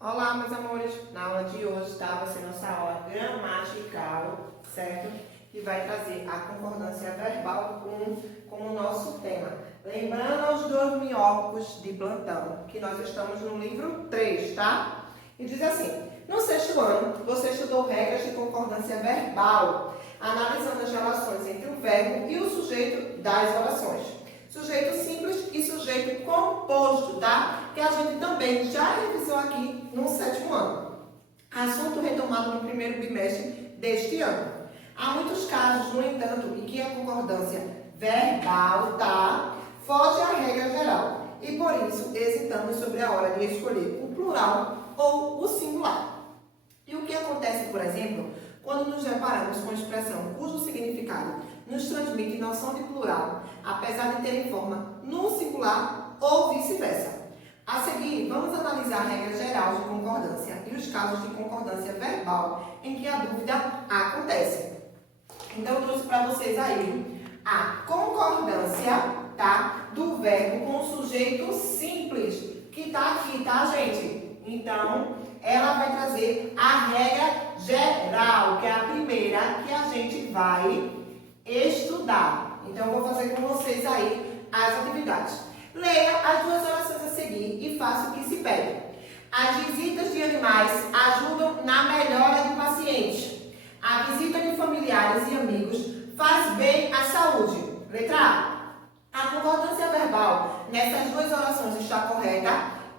Olá, meus amores! Na aula de hoje vai ser nossa aula gramatical, certo? Que vai trazer a concordância verbal como nosso tema. Lembrando aos dorminhocos de plantão que nós estamos no livro 3, tá? E diz assim: no sexto ano, você estudou regras de concordância verbal, analisando as relações entre o verbo e o sujeito das orações. Sujeito simples e sujeito composto, tá? Que a gente também já revisou aqui no sétimo ano. Assunto retomado no primeiro bimestre deste ano. Há muitos casos, no entanto, em que a concordância verbal, tá? Foge à regra geral. E por isso, hesitamos sobre a hora de escolher o plural ou o singular. E o que acontece, por exemplo, quando nos deparamos com expressão cujo significado nos transmite noção de plural, apesar de terem forma no singular ou vice-versa. A seguir, vamos analisar a regra geral de concordância e os casos de concordância verbal em que a dúvida acontece. Então, eu trouxe para vocês aí a concordância, tá, do verbo com o sujeito simples, que está aqui, tá, gente? Então, ela vai trazer a regra geral, que é a primeira que a gente vai estudar. Então, eu vou fazer com vocês aí as atividades. Leia as duas orações a seguir e faça o que se pede. As visitas de animais ajudam na melhora de pacientes. A visita de familiares e amigos faz bem à saúde. Letra A. A concordância verbal nessas duas orações está correta?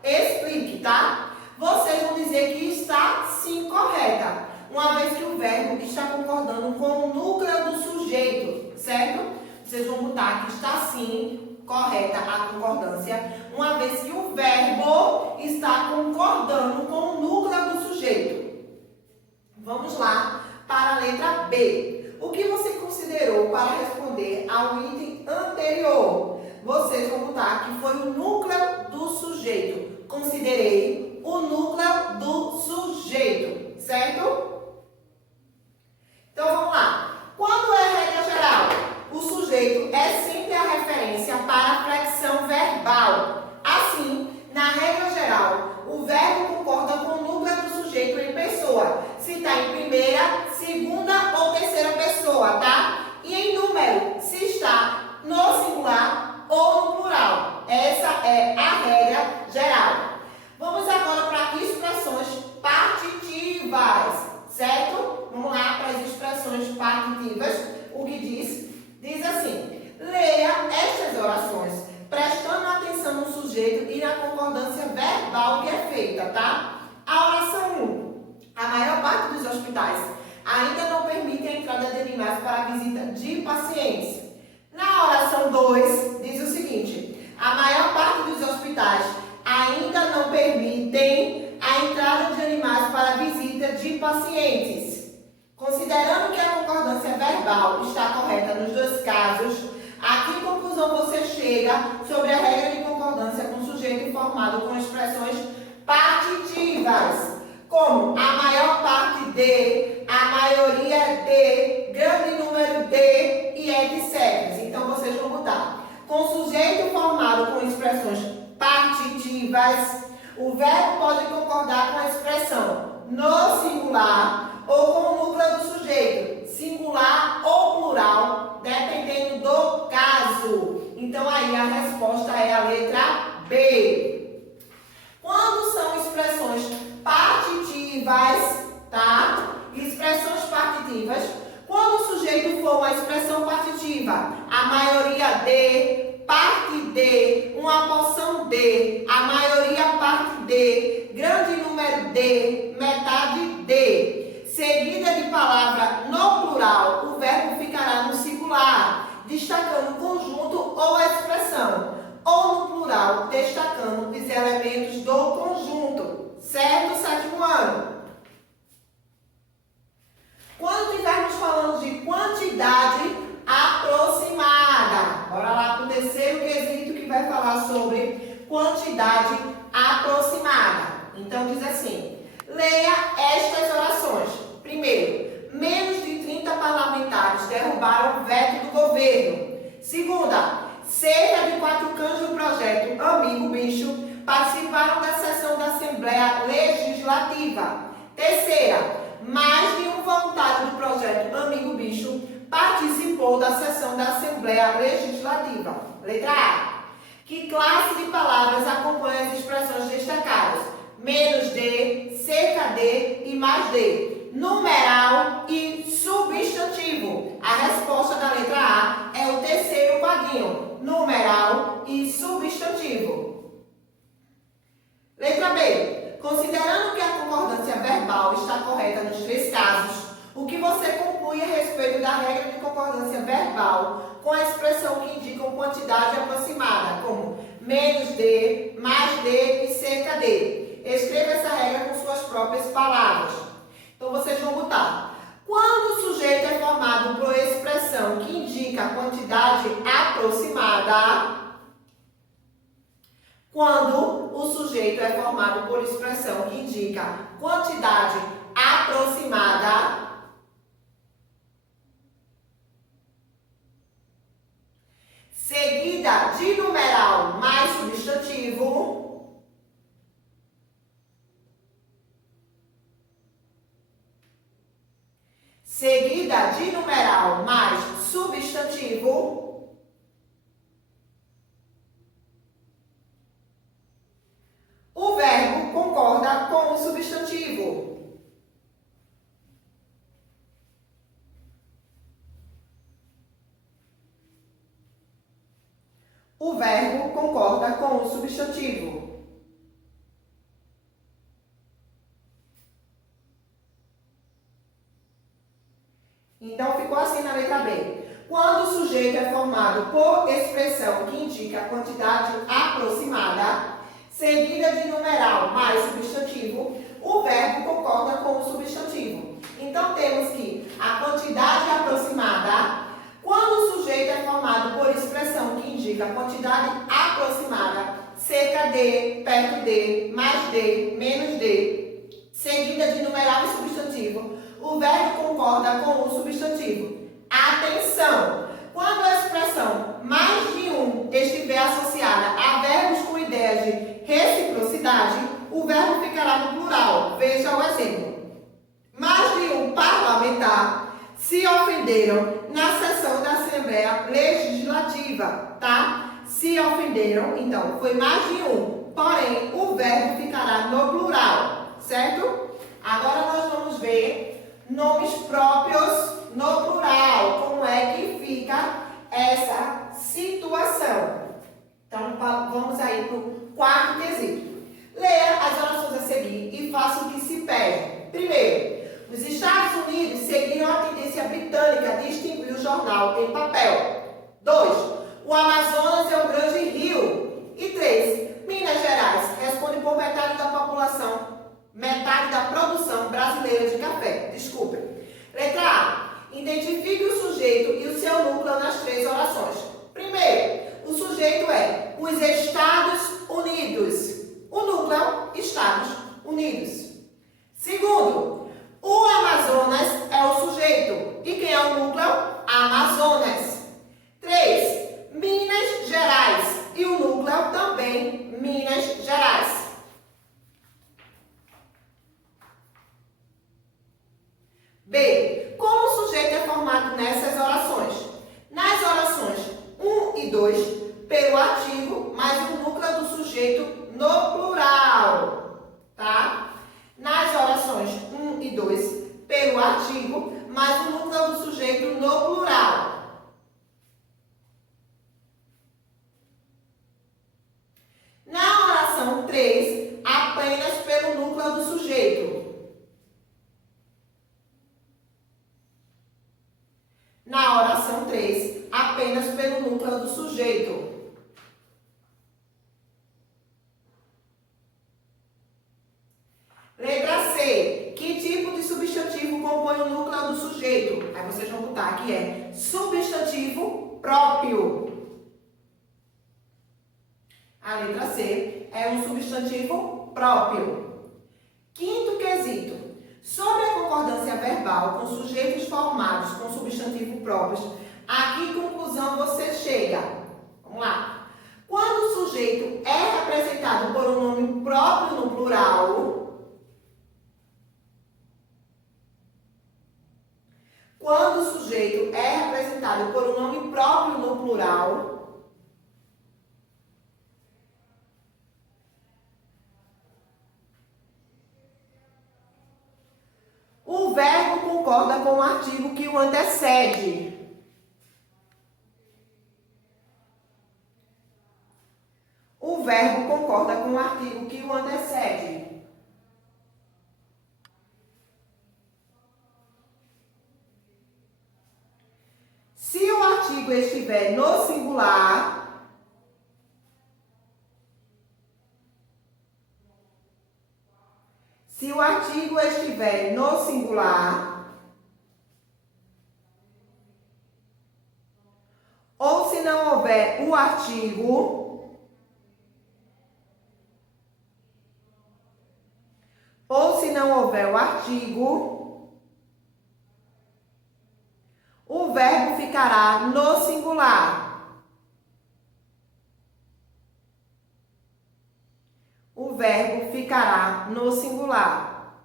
Explique, tá? Vocês vão dizer que está sim correta, uma vez que o verbo está concordando com o núcleo do sujeito, certo? Vocês vão botar que está sim correta a concordância, uma vez que o verbo está concordando com o núcleo do sujeito. Vamos lá para a letra B. O que você considerou para responder ao item anterior? Vocês vão botar que foi o núcleo do sujeito. Considerei o núcleo do sujeito, certo? Então, vamos lá. Quando é regra geral? O sujeito é sempre a referência para a flexão verbal. Assim, na regra geral, o verbo concorda com o núcleo do sujeito em pessoa. Se está em primeira, segunda ou terceira pessoa, tá? E em número, se está no singular ou no plural. Essa é a regra geral. Vamos agora para expressões partitivas, certo? Vamos lá para as expressões partitivas. O que diz? Diz assim: leia estas orações, prestando atenção no sujeito e na concordância verbal que é feita, tá? A oração 1. A maior parte dos hospitais ainda não permite a entrada de animais para a visita de pacientes. Na oração 2, diz o seguinte: a maior parte dos hospitais ainda não permitem a entrada de animais para a visita de pacientes. Considerando que a concordância verbal está correta nos dois casos, a que conclusão você chega sobre a regra de concordância com sujeito formado com expressões partitivas, como a maior parte de, a maioria de, grande número de e etc. Então, vocês vão botar com sujeito formado com expressões partitivas, o verbo pode concordar com a expressão no singular ou com o núcleo do sujeito, singular ou plural, dependendo do caso. Então, aí a resposta é a letra B. Quando são expressões partitivas, tá? Expressões partitivas, quando o sujeito for uma expressão partitiva, a maioria de, parte de, uma porção de, a maioria parte de, grande número de, metade de, seguida de palavra no plural, o verbo ficará no singular, destacando o conjunto ou a expressão, ou no plural, destacando os elementos do conjunto. Certo, sétimo ano? Quando estivermos falando de quantidade aproximada, bora lá para o terceiro quesito que vai falar sobre quantidade aproximada. Então, diz assim: leia estas orações. Primeiro, menos de 30 parlamentares derrubaram o veto do governo. Segunda, cerca de 4 cães do projeto Amigo Bicho participaram da sessão da Assembleia Legislativa legislativa. Terceira, mais de um voluntário do projeto Amigo Bicho participou da sessão da Assembleia Legislativa. Letra A. Que classe de palavras acompanha as expressões destacadas? Menos de, cerca de e mais de. Numeral e substantivo. A resposta da letra A é o terceiro quadrinho. Numeral e substantivo. Letra B. Considerando que a concordância verbal está correta nos três casos, o que você conclui a respeito da regra de concordância verbal com a expressão que indica uma quantidade aproximada, como menos de, mais de e cerca de. Escreva essa regra com suas próprias palavras. Então, vocês vão botar. Quando o sujeito é formado por expressão que indica a quantidade aproximada, quando o sujeito é formado por expressão que indica quantidade aproximada, seguida de numeral mais substantivo, seguida de numeral mais substantivo, o verbo concorda com o substantivo. O verbo concorda com o substantivo. Então, ficou assim na letra B. Quando o sujeito é formado por expressão que indica a quantidade aproximada, seguida de numeral mais substantivo, o verbo concorda com o substantivo. Então, temos que a quantidade aproximada, quando o sujeito é formado por expressão que indica a quantidade aproximada, cerca de, perto de, mais de, menos de, seguida de numeral e substantivo, o verbo concorda com o substantivo. Atenção! Quando a expressão mais de um estiver associada a verbos com ideias de reciprocidade, o verbo ficará no plural. Veja o exemplo. Mais de um parlamentar se ofenderam na sessão da Assembleia Legislativa, tá? Se ofenderam, então, foi mais de um. Porém, o verbo ficará no plural, certo? Agora nós vamos ver nomes próprios no plural. Como é que fica essa situação? Então, vamos aí para o quarto quesito. Leia as orações a seguir e faça o que se pede. Primeiro, os Estados Unidos seguiram a tendência britânica de extinguir o jornal em papel. 2. O Amazonas é um grande rio. E 3. Minas Gerais responde por metade da população, metade da produção brasileira de café. Desculpe. Letra A. Identifique o sujeito e o seu núcleo nas três orações. Primeiro, o sujeito é os Estados Unidos. O núcleo, Estados Unidos. Segundo, o Amazonas é o sujeito. E quem é o núcleo? Amazonas. 3. Minas Gerais. E o núcleo também, Minas Gerais. B. Como o sujeito é formado nessas orações? Nas orações 1 e 2, pelo artigo, mais o núcleo do sujeito no plural. Tá? Nas orações 1 e 2, pelo artigo, mais o núcleo do sujeito no plural. Na oração 3, apenas pelo núcleo do sujeito. Na oração 3, apenas pelo núcleo do sujeito. Letra C. Que tipo de substantivo compõe o núcleo do sujeito? Aí vocês vão botar que é substantivo próprio. A letra C é um substantivo próprio. Quinto quesito. Sobre a concordância verbal com sujeitos formados com substantivo próprios, a que conclusão você chega? Vamos lá. Quando o sujeito é representado por um nome próprio no plural, quando o sujeito é representado por um nome próprio no plural, o verbo concorda com o artigo que o antecede. O verbo concorda com o artigo que o antecede. Se o artigo estiver no singular, ou se não houver o artigo, o verbo ficará no singular. O verbo ficará no singular.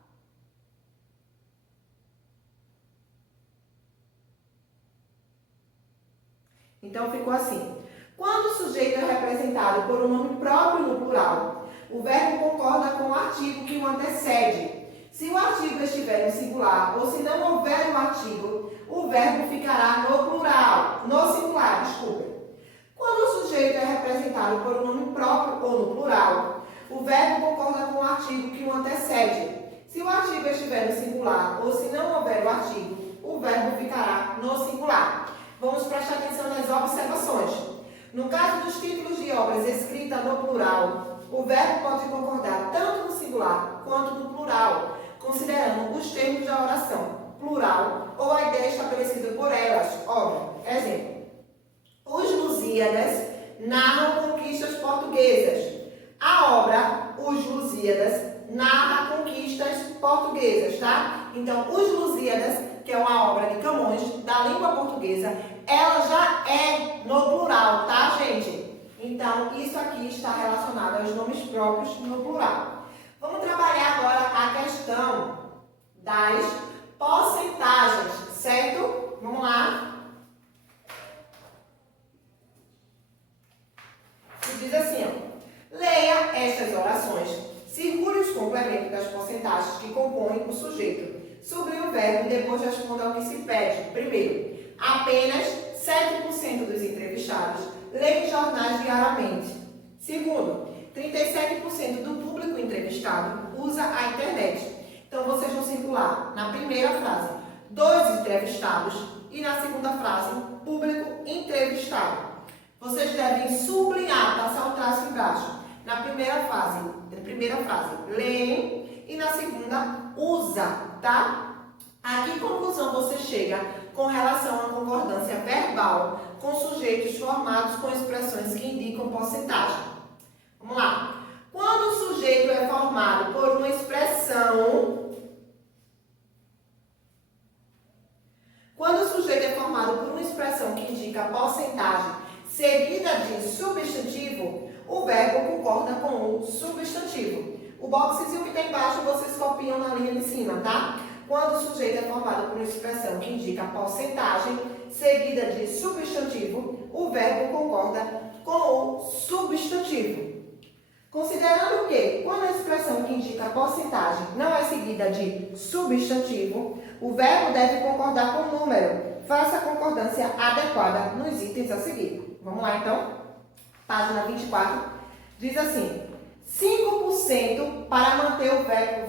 Então, ficou assim. Quando o sujeito é representado por um nome próprio no plural, o verbo concorda com o artigo que o antecede. Se o artigo estiver no singular, ou se não houver o artigo, o verbo ficará no plural, no singular, desculpa. Quando o sujeito é representado por um nome próprio ou no plural, o verbo concorda com o artigo que o antecede. Se o artigo estiver no singular, ou se não houver o artigo, o verbo ficará no singular. Vamos prestar atenção nas observações. No caso dos títulos de obras escritas no plural, o verbo pode concordar tanto no singular quanto no plural, considerando os termos da oração, plural ou a ideia estabelecida por elas. Obra, exemplo. Os Lusíadas narram conquistas portuguesas. A obra Os Lusíadas narra conquistas portuguesas, tá? Então, Os Lusíadas, que é uma obra de Camões, da língua portuguesa, ela já é no plural, tá, gente? Então, isso aqui está relacionado aos nomes próprios no plural. Vamos trabalhar agora a questão das porcentagens, certo? Vamos lá. E diz assim, ó. Leia estas orações. Circule os complementos das porcentagens que compõem o sujeito. Sublinhe o verbo e depois responda ao que se pede. Primeiro, apenas 7% dos entrevistados leem jornais diariamente. Segundo, 37% do público entrevistado usa a internet. Então, vocês vão circular na primeira frase, 2 entrevistados, e na segunda frase, público entrevistado. Vocês devem sublinhar, passar o traço embaixo. Na primeira frase, leem, e na segunda, usa, tá? A que conclusão você chega com relação à concordância verbal com sujeitos formados com expressões que indicam porcentagem? Vamos lá. Quando o sujeito é formado por uma expressão, que indica porcentagem seguida de substantivo, o verbo concorda com o substantivo. O boxezinho que tem embaixo vocês copiam na linha de cima, tá? Quando o sujeito é formado por uma expressão que indica porcentagem seguida de substantivo, o verbo concorda com o substantivo. Considerando que, quando a expressão que indica porcentagem não é seguida de substantivo, o verbo deve concordar com o número. Faça a concordância adequada nos itens a seguir. Vamos lá, então? Página 24. Diz assim: 5% para manter o veto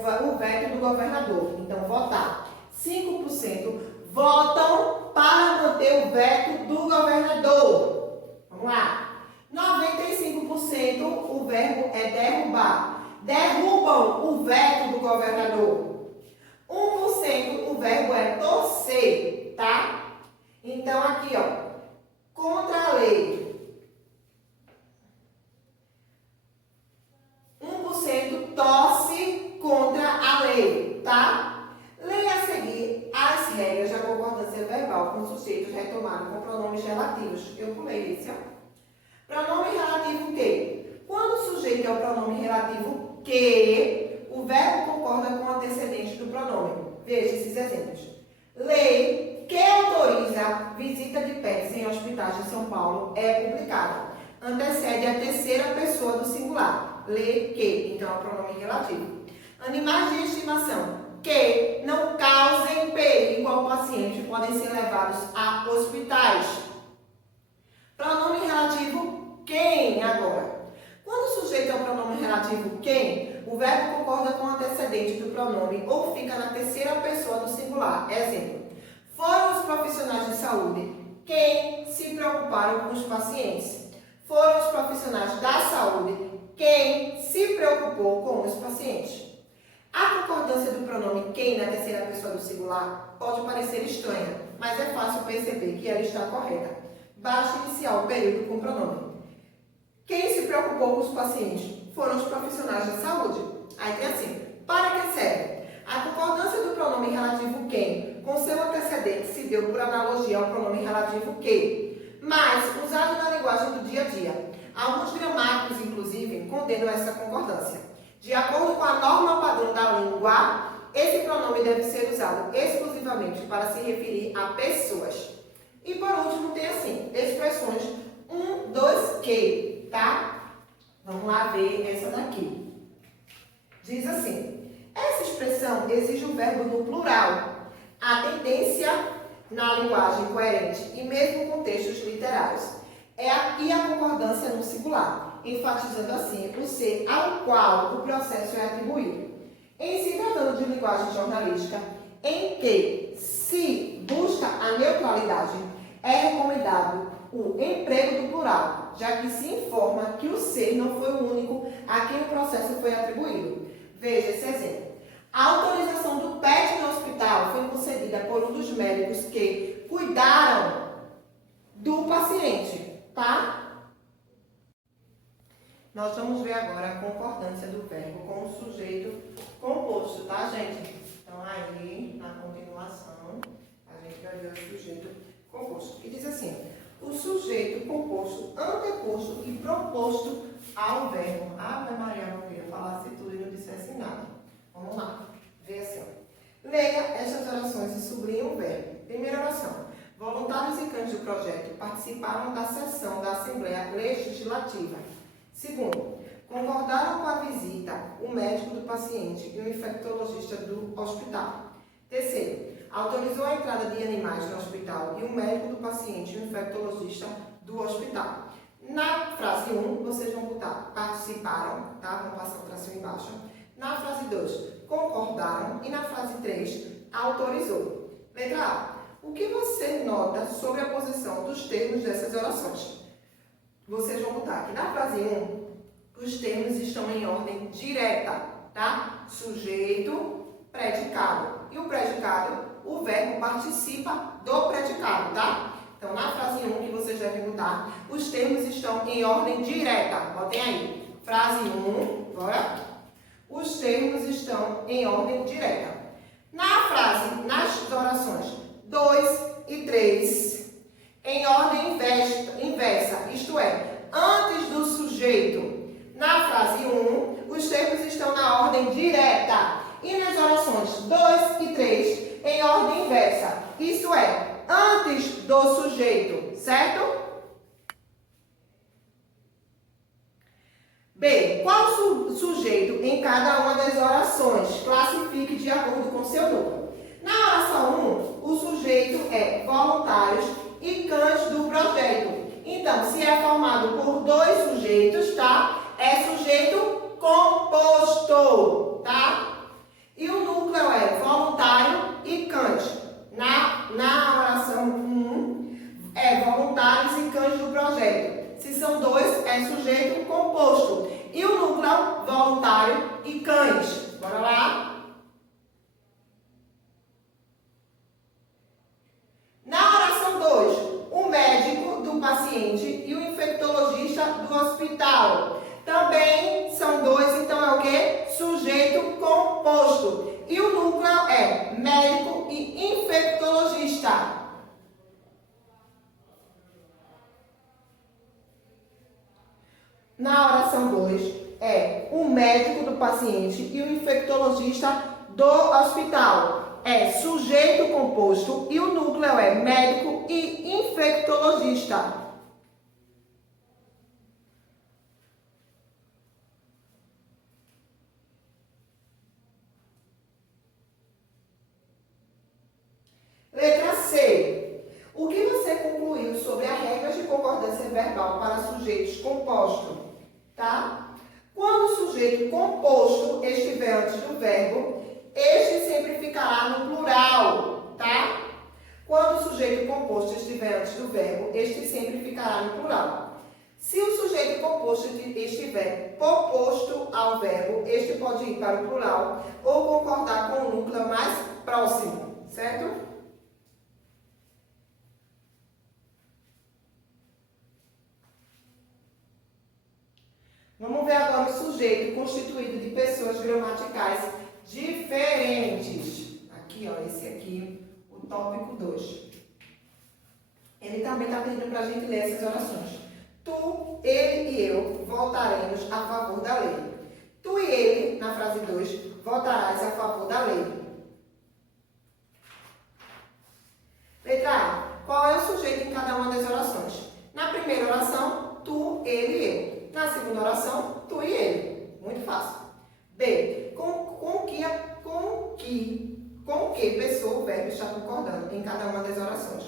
do governador. Então, votar. 5% votam para manter o veto do governador. Vamos lá. 95% o verbo é derrubar. Derrubam o veto do governador. 1% o verbo é torcer, tá? Então, aqui, ó, contra a lei. 1% torce contra a lei, tá? Leia a seguir as regras da concordância verbal com sujeitos retomados com pronomes relativos. Eu pulei esse, ó. Pronome relativo que. Quando o sujeito é o pronome relativo que, o verbo concorda com o antecedente do pronome. Veja esses exemplos. Lei que realizar visita de pets em hospitais de São Paulo é complicado. Antecede a terceira pessoa do singular. Lê que, então é o pronome relativo. Animais de estimação que não causem perigo ao paciente podem ser levados a hospitais. Pronome relativo quem agora? Quando o sujeito é o pronome relativo quem, o verbo concorda com o antecedente do pronome ou fica na terceira pessoa do singular. Exemplo: foram os profissionais de saúde quem se preocuparam com os pacientes. Foram os profissionais da saúde quem se preocupou com os pacientes. A concordância do pronome quem na terceira pessoa do singular pode parecer estranha, mas é fácil perceber que ela está correta. Basta iniciar o período com o pronome. Quem se preocupou com os pacientes foram os profissionais da saúde. Aí tem assim: para que serve? A concordância do pronome relativo quem com seu antecedente se deu por analogia ao pronome relativo que, mas usado na linguagem do dia a dia. Alguns gramáticos, inclusive, condenam essa concordância. De acordo com a norma padrão da língua, esse pronome deve ser usado exclusivamente para se referir a pessoas. E por último tem assim, expressões 1, 2, que, tá? Vamos lá ver essa daqui. Diz assim: essa expressão exige o verbo no plural. A tendência na linguagem coerente e mesmo contextos literários é aqui a concordância no singular, enfatizando assim o ser ao qual o processo é atribuído. Em se tratando de linguagem jornalística, em que se busca a neutralidade, é recomendado o emprego do plural, já que se informa que o ser não foi o único a quem o processo foi atribuído. Veja esse exemplo. A autorização do PET no hospital foi concedida por um dos médicos que cuidaram do paciente, tá? Nós vamos ver agora a concordância do verbo com o sujeito composto, tá, gente? Então, aí, na continuação, a gente vai ver o sujeito composto. E diz assim: o sujeito composto, anteposto e proposto ao verbo. Ave Maria, não queria falasse tudo e não dissesse nada. Vamos lá. Vê assim, ó. Leia estas orações e sublinhe o verbo. Primeira oração: voluntários e cães do projeto participaram da sessão da Assembleia Legislativa. Segundo, concordaram com a visita o médico do paciente e o infectologista do hospital. Terceiro, autorizou a entrada de animais no hospital e o médico do paciente e o infectologista do hospital. Na frase 1, vocês vão botar participaram, tá? Vamos passar o tracinho embaixo. Na frase 2, concordaram. E na frase 3, autorizou. Letra A. O que você nota sobre a posição dos termos dessas orações? Vocês vão botar aqui na frase 1, os termos estão em ordem direta, tá? Sujeito, predicado. E o predicado, o verbo participa do predicado, tá? Então, na frase 1 que vocês devem botar, os termos estão em ordem direta. Botem aí. Frase 1, bora? Os termos estão em ordem direta. Na frase, nas orações 2 e 3, em ordem inversa, isto é, antes do sujeito. Na frase 1, os termos estão na ordem direta. E nas orações 2 e 3, em ordem inversa, isto é, antes do sujeito, certo? B. Qual sujeito em cada uma das orações? Classifique de acordo com seu número. Na oração 1, o sujeito é voluntários e cães do projeto. Então, se é formado por dois sujeitos, tá? É sujeito composto, tá? E o núcleo é voluntário e cães. Na oração 1, é voluntários e cães do projeto. Se são dois, é sujeito composto. E o núcleo, voluntário e cães. Bora lá? Na oração 2, o médico do paciente e o infectologista do hospital. Também são dois, então é o quê? Sujeito composto. E o núcleo é médico e infectologista. Na oração 2, é o médico do paciente e o infectologista do hospital. é sujeito composto e o núcleo é médico e infectologista. Letra C. O que você concluiu sobre as regras de concordância verbal para sujeitos compostos? Tá? Quando o sujeito composto estiver antes do verbo, este sempre ficará no plural, tá? Quando o sujeito composto estiver antes do verbo, este sempre ficará no plural. Se o sujeito composto estiver proposto ao verbo, este pode ir para o plural ou concordar com o núcleo mais próximo, certo? Vamos ver agora o sujeito constituído de pessoas gramaticais diferentes. Aqui, ó, esse aqui, o tópico 2. Ele também está pedindo para a gente ler essas orações. Tu, ele e eu votaremos a favor da lei. Tu e ele, na frase 2, votarás a favor da lei. Letra A. Qual é o sujeito em cada uma das orações? Na primeira oração, tu, ele e eu. Na segunda oração, tu e ele. Muito fácil. B. Com que pessoa o verbo está concordando em cada uma das orações?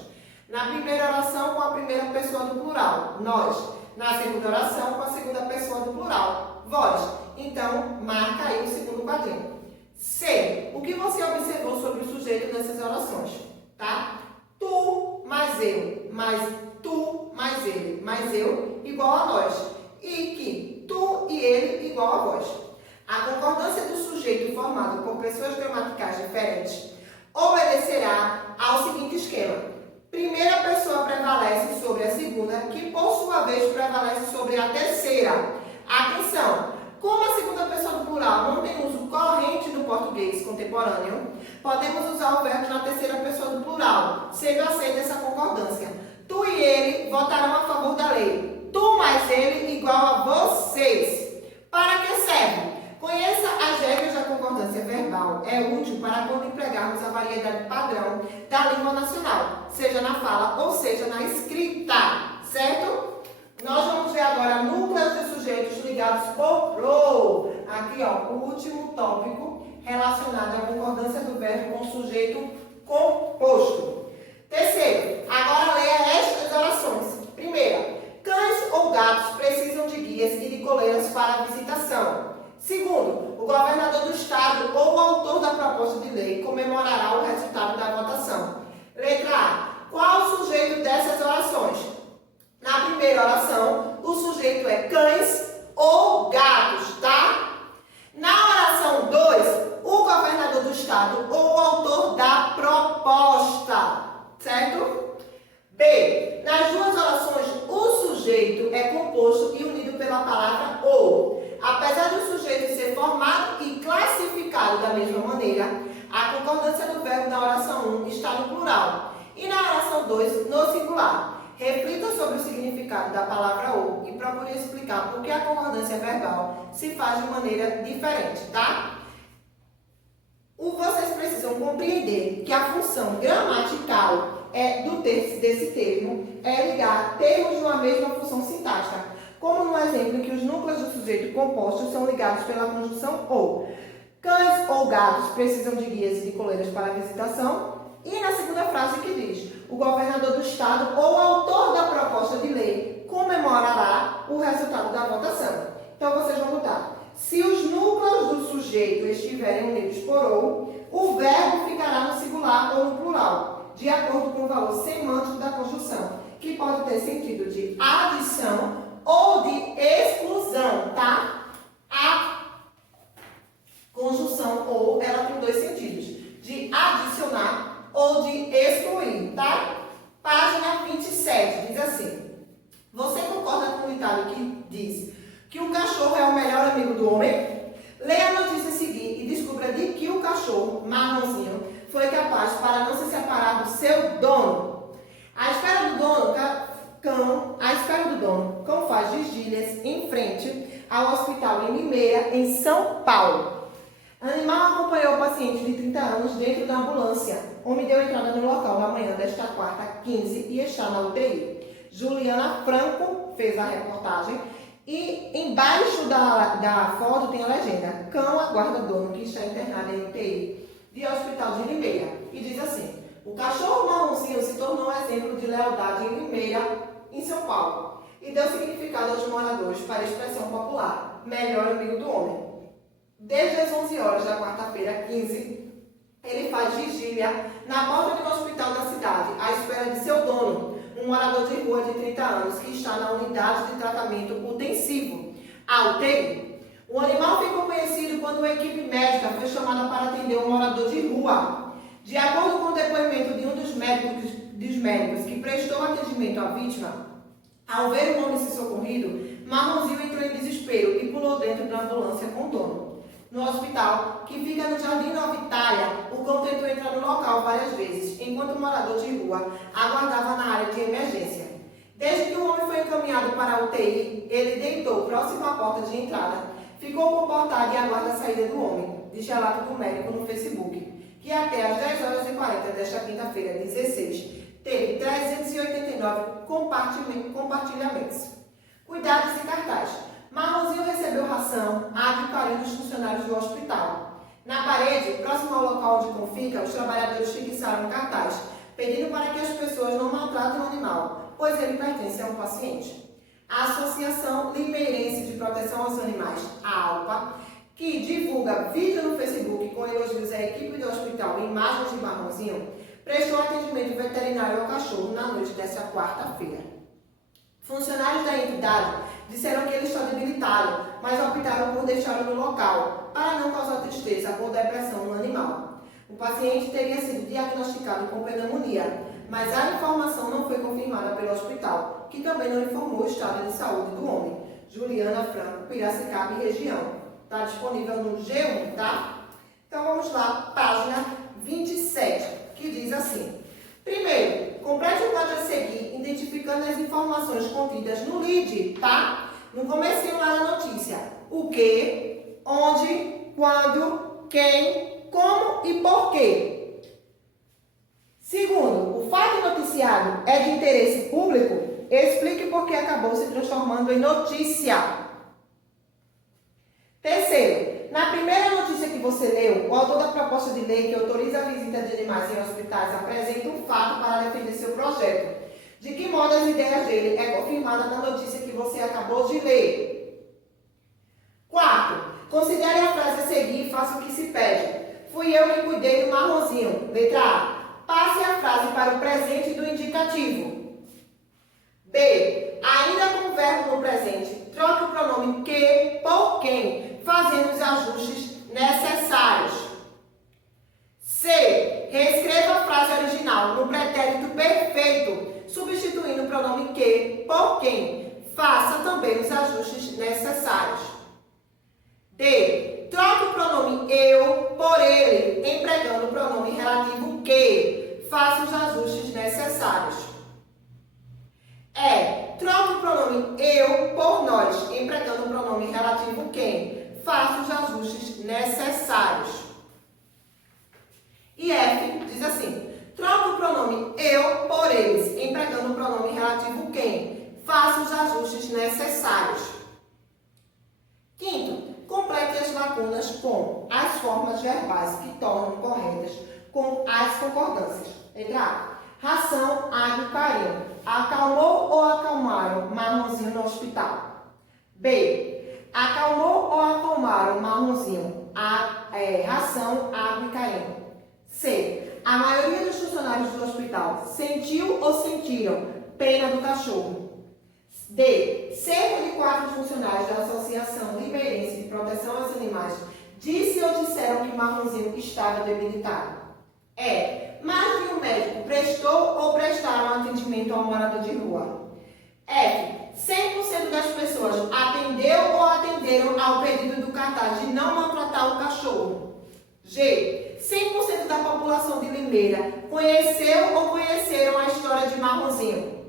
Na primeira oração, com a primeira pessoa do plural, nós. Na segunda oração, com a segunda pessoa do plural, vós. Então, marca aí o segundo quadrinho. C. O que você observou sobre o sujeito nessas orações? Tá? Tu mais eu, mais tu mais ele, mais eu igual a nós. E que tu e ele igual a vós. A concordância do sujeito formado por pessoas gramaticais diferentes obedecerá ao seguinte esquema. Primeira pessoa prevalece sobre a segunda, que por sua vez prevalece sobre a terceira. Atenção! Como a segunda pessoa do plural não tem uso corrente no português contemporâneo, podemos usar o verbo na terceira pessoa do plural, sendo aceita essa concordância. Tu e ele votarão a favor da lei. Tu mais ele igual a vocês. Para que serve? Conheça as regras da concordância verbal. É útil para quando empregarmos a variedade padrão da língua nacional, seja na fala ou seja na escrita, certo? Nós vamos ver agora núcleos de sujeitos ligados por "ro". Aqui, ó, o último tópico relacionado à concordância do verbo com o sujeito composto. Terceiro, agora leia estas orações. Primeira. Cães ou gatos precisam de guias e de coleiras para a visitação. Segundo, o governador do estado ou o autor da proposta de lei comemorará o resultado da votação. Letra A. Qual o sujeito dessas orações? Na primeira oração, o sujeito é cães ou gatos, tá? Na oração 2, o governador do estado ou o autor da proposta, certo? B. Nas duas orações, o sujeito é composto e unido pela palavra ou. Apesar do sujeito ser formado e classificado da mesma maneira, a concordância do verbo na oração 1 está no plural e na oração 2 no singular. Reflita sobre o significado da palavra ou e procure explicar por que a concordância verbal se faz de maneira diferente, tá? Vocês precisam compreender que a função gramatical desse termo é ligar termos de uma mesma função sintática, como no exemplo em que os núcleos do sujeito composto são ligados pela conjunção ou. Cães ou gatos precisam de guias e de coleiras para a visitação. E na segunda frase que diz, o governador do estado ou o autor da proposta de lei comemorará o resultado da votação. Então vocês vão notar, se os núcleos do sujeito estiverem unidos por ou, o verbo ficará no singular ou no plural, de acordo com o valor semântico da conjunção, que pode ter sentido de adição ou de exclusão, tá? A conjunção ou, ela tem dois sentidos, de adicionar ou de excluir, tá? Página 27, diz assim, você concorda com o ditado que diz que o cachorro é o melhor amigo do homem? Leia a notícia a seguir e descubra de que o cachorro, marronzinho, foi capaz para não se separar do seu dono. À espera do dono, cão faz vigílias em frente ao hospital em Limeira, em São Paulo. Animal acompanhou o paciente paciente de 30 anos dentro da ambulância. Homem deu entrada no local na manhã desta quarta, 15, e está na UTI. Juliana Franco fez a reportagem e embaixo da foto tem a legenda: cão aguarda dono que está internado em UTI de Hospital de Limeira. E diz assim: o cachorro marronzinho se tornou um exemplo de lealdade em Limeira, em São Paulo, e deu significado aos moradores para a expressão popular: melhor amigo do homem. Desde as 11 horas da quarta-feira, 15, ele faz vigília na porta do hospital da cidade, à espera de seu dono, um morador de rua de 30 anos que está na unidade de tratamento intensivo, a UTI. O animal ficou conhecido quando uma equipe médica foi chamada para atender um morador de rua. De acordo com o depoimento de um dos médicos que prestou atendimento à vítima, ao ver o homem ser socorrido, Marronzinho entrou em desespero e pulou dentro da ambulância com o dono. No hospital, que fica no Jardim Nova Itália, o cão tentou entrar no local várias vezes, enquanto o morador de rua aguardava na área de emergência. Desde que o homem foi encaminhado para a UTI, ele deitou próximo à porta de entrada, ficou comportado e aguarda a saída do homem, diz relato do médico no Facebook, que até às 10h40 desta quinta-feira, 16, teve 389 compartilhamentos. Cuidados e cartaz. Marronzinho recebeu ração, água e carinho dos funcionários do hospital. Na parede, próximo ao local onde confia, os trabalhadores fixaram um cartaz, pedindo para que as pessoas não maltratem o animal, pois ele pertence a um paciente. A Associação Limeirense de Proteção aos Animais, a ALPA, que divulga vídeo no Facebook com elogios à equipe do hospital e imagens de Marronzinho, prestou atendimento veterinário ao cachorro na noite desta quarta-feira. Funcionários da entidade disseram que ele está debilitado, mas optaram por deixá-lo no local, para não causar tristeza por depressão no animal. O paciente teria sido diagnosticado com pneumonia, mas a informação não foi confirmada pelo hospital, que também não informou o estado de saúde do homem. Juliana Franco, Piracicaba e região. Está disponível no G1, tá? Então vamos lá, página 27, que diz assim: primeiro, complete o quadro a seguir, identificando as informações contidas no lead, tá? No comecinho lá da notícia. O que, onde, quando, quem, como e por quê. Segundo, o fato noticiado é de interesse público? Explique por que acabou se transformando em notícia. Terceiro, na primeira notícia que você leu, o autor da proposta de lei que autoriza a visita de animais em hospitais apresenta um fato para defender seu projeto. De que modo as ideias dele é confirmada na notícia que você acabou de ler? Quarto, considere a frase a seguir e faça o que se pede. Fui eu que cuidei do Marronzinho. Letra A. Passe a frase para o presente do indicativo. B. Ainda com o verbo no presente, troque o pronome que por quem, fazendo os ajustes necessários. C. Reescreva a frase original no pretérito perfeito, substituindo o pronome que por quem. Faça também os ajustes necessários. D. Troque o pronome eu por ele, empregando o pronome relativo que. Faça os ajustes necessários. E. Troque o pronome eu por nós, empregando o pronome relativo quem. Faça os ajustes necessários. E F diz assim: troque o pronome eu por eles, empregando o pronome relativo quem. Faça os ajustes necessários. Quinto, complete as lacunas com as formas verbais que tornam corretas com as concordâncias. Letra A. Ração, água e carinho. Acalmou ou acalmaram Marronzinho no hospital? B. Acalmou ou acalmaram Marronzinho? Ração, água e carinho. C. A maioria dos funcionários do hospital sentiu ou sentiram pena do cachorro? D. Cerca de 4 funcionários da Associação Limeirense de Proteção aos Animais disse ou disseram que Marronzinho estava debilitado? E. Mais de um médico prestou ou prestaram atendimento ao morador de rua? F. 100% das pessoas atendeu ou atenderam ao pedido do cartaz de não maltratar o cachorro? G. 100% da população de Limeira conheceu ou conheceram a história de Marronzinho?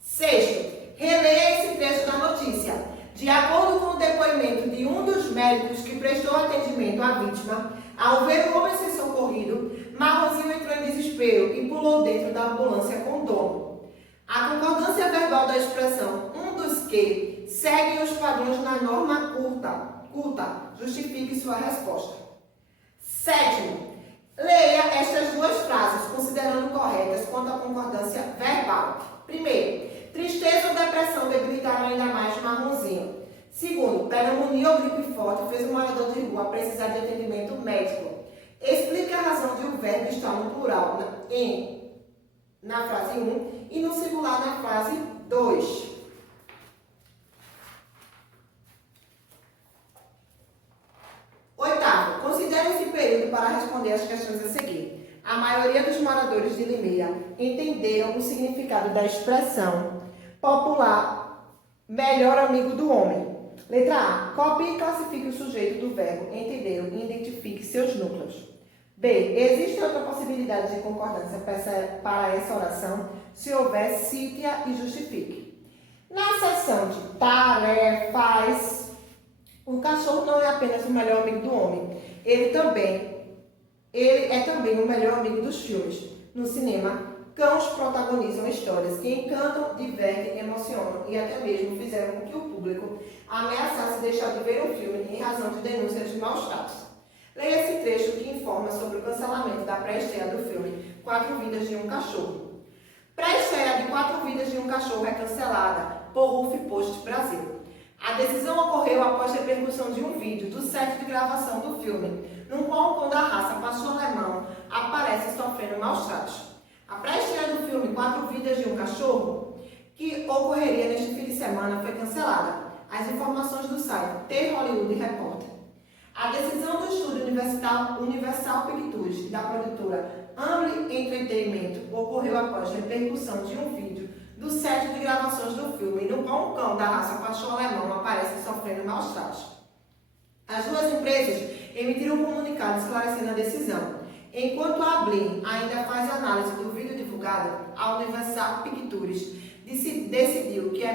Sexto, releia esse trecho da notícia. De acordo com o depoimento de um dos médicos que prestou atendimento à vítima, ao ver o homem ser socorrido, Marronzinho entrou em desespero e pulou dentro da ambulância com dor. A concordância verbal da expressão "um dos que" segue os padrões na norma curta. Justifique sua resposta. Sétimo, leia estas duas frases, considerando corretas quanto à concordância verbal. Primeiro, tristeza ou depressão debilitaram ainda mais Marronzinho. Segundo, pneumonia ou gripe forte fez um morador de rua precisar de atendimento médico. Explique a razão de o verbo estar no plural na frase 1 e no singular na frase 2. Oitavo, considere esse período para responder as questões a seguir. A maioria dos moradores de Limeira entenderam o significado da expressão popular melhor amigo do homem. Letra A. Copie e classifique o sujeito do verbo entenderam e identifique seus núcleos. B. Existe outra possibilidade de concordância para essa oração? Se houver, cite-a e justifique. Na seção de tarefas, o cachorro não é apenas o melhor amigo do homem. Ele é também o melhor amigo dos filmes. No cinema, cães protagonizam histórias que encantam, divertem, emocionam e até mesmo fizeram com que o público ameaçasse deixar de ver o filme em razão de denúncias de maus tratos. Leia esse trecho que informa sobre o cancelamento da pré-estreia do filme 4 Vidas de um Cachorro. Pré-estreia de 4 Vidas de um Cachorro é cancelada por HuffPost Brasil. A decisão ocorreu após a repercussão de um vídeo do set de gravação do filme, no qual o cão da raça pastor alemão aparece sofrendo maus tratos. A pré-estreia do filme 4 Vidas de um Cachorro, que ocorreria neste fim de semana, foi cancelada. As informações do site The Hollywood Reporter. A decisão do estúdio Universal Pictures e da produtora Amblin Entretenimento ocorreu após a repercussão de um vídeo do set de gravações do filme, no qual um cão da raça pastor alemão aparece sofrendo maus tratos. As duas empresas emitiram um comunicado esclarecendo a decisão. Enquanto a Amblin ainda faz análise do vídeo divulgado, a Universal Pictures decidiu que é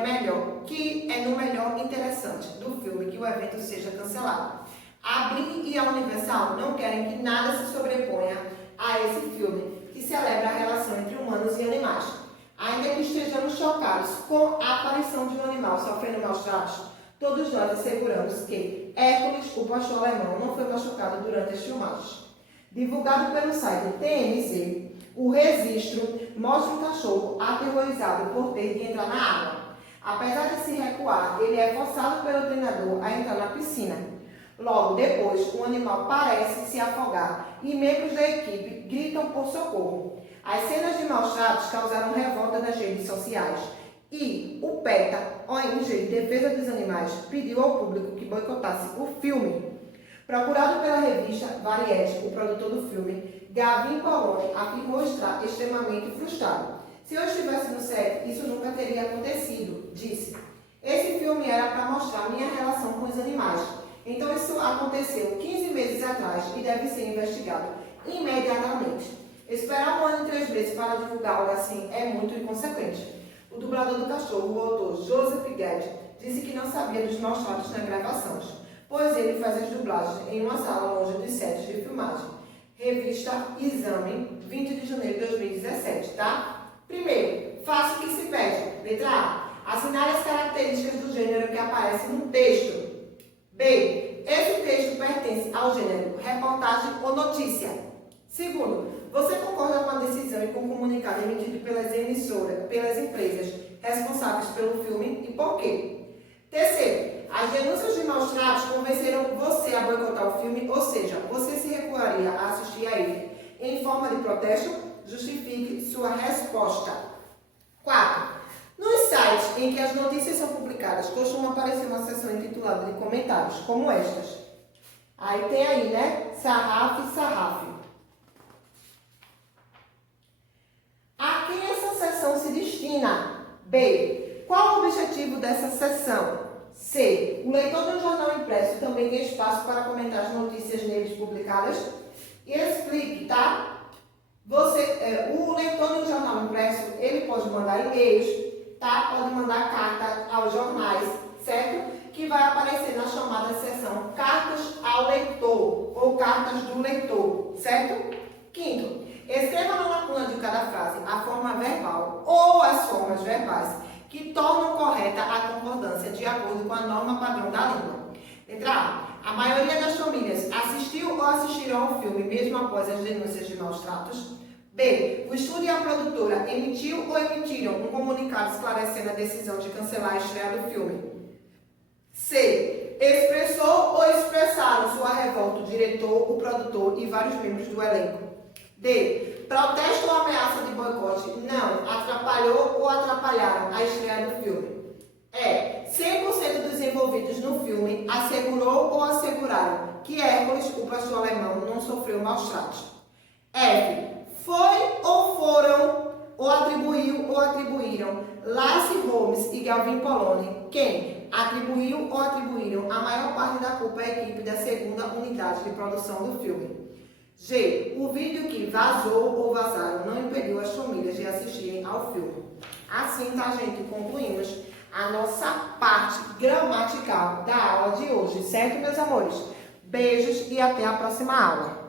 no melhor interessante do filme que o evento seja cancelado. A Amblin e a Universal não querem que nada se sobreponha a esse filme, que celebra a relação entre humanos e animais. Ainda que estejamos chocados com a aparição de um animal sofrendo maus tratos, todos nós asseguramos que Hércules, o pastor alemão, não foi machucado durante as filmagens. Divulgado pelo site TMZ, o registro mostra um cachorro aterrorizado por ter de entrar na água. Apesar de se recuar, ele é forçado pelo treinador a entrar na piscina. Logo depois, o animal parece se afogar e membros da equipe gritam por socorro. As cenas de maus tratos causaram revolta nas redes sociais e o PETA, ONG de Defesa dos Animais, pediu ao público que boicotasse o filme. Procurado pela revista Variety, o produtor do filme, Gavin Poloni, afirmou estar extremamente frustrado. Se eu estivesse no set, isso nunca teria acontecido, disse. Esse filme era para mostrar minha relação com os animais. Então isso aconteceu 15 meses atrás e deve ser investigado imediatamente. Esperar 1 ano e 3 meses para divulgar algo assim é muito inconsequente. O dublador do cachorro, o autor Joseph Gad, disse que não sabia dos maus tratos nas gravações, pois ele faz as dublagens em uma sala longe dos sets de filmagem. Revista Exame, 20 de janeiro de 2017, tá? Primeiro, faça o que se pede. Letra A. Assinale as características do gênero que aparece no texto. B. Esse texto pertence ao gênero reportagem ou notícia. Segundo, você concorda com a decisão e com o comunicado emitido pelas empresas responsáveis pelo filme e por quê? Terceiro, as denúncias de maus tratos convenceram você a boicotar o filme, ou seja, você se recuaria a assistir a ele. Em forma de protesto, justifique sua resposta. 4. Nos sites em que as notícias são publicadas, costuma aparecer uma seção intitulada de comentários, como estas. Aí tem aí, né? Sarraf. A quem essa seção se destina? B. Qual o objetivo dessa seção? C. O leitor do jornal impresso também tem espaço para comentar as notícias neles publicadas? E explique, tá? O leitor do jornal impresso, ele pode mandar e-mails, tá? Pode mandar carta aos jornais, certo? que vai aparecer na chamada seção Cartas ao Leitor ou Cartas do Leitor, certo? Quinto, escreva na lacuna de cada frase a forma verbal ou as formas verbais que tornam correta a concordância de acordo com a norma padrão da língua. Letra A. A maioria das famílias assistiu ou assistirão ao filme mesmo após as denúncias de maus tratos. B. O estúdio e a produtora emitiu ou emitiram um comunicado esclarecendo a decisão de cancelar a estreia do filme. C. Expressou ou expressaram sua revolta o diretor, o produtor e vários membros do elenco. D. Protesto ou ameaça de boicote não atrapalhou ou atrapalharam a estreia do filme. E. 100% dos envolvidos no filme assegurou ou asseguraram que Hércules, o pastor alemão, não sofreu maus tratos. F. Foi ou foram ou atribuiu ou atribuíram Laci Holmes e Galvin Poloni quem atribuiu ou atribuíram a maior parte da culpa à equipe da segunda unidade de produção do filme. G. O vídeo que vazou ou vazaram não impediu as famílias de assistirem ao filme. Assim, tá, gente? Concluímos a nossa parte gramatical da aula de hoje, certo, meus amores? Beijos e até a próxima aula.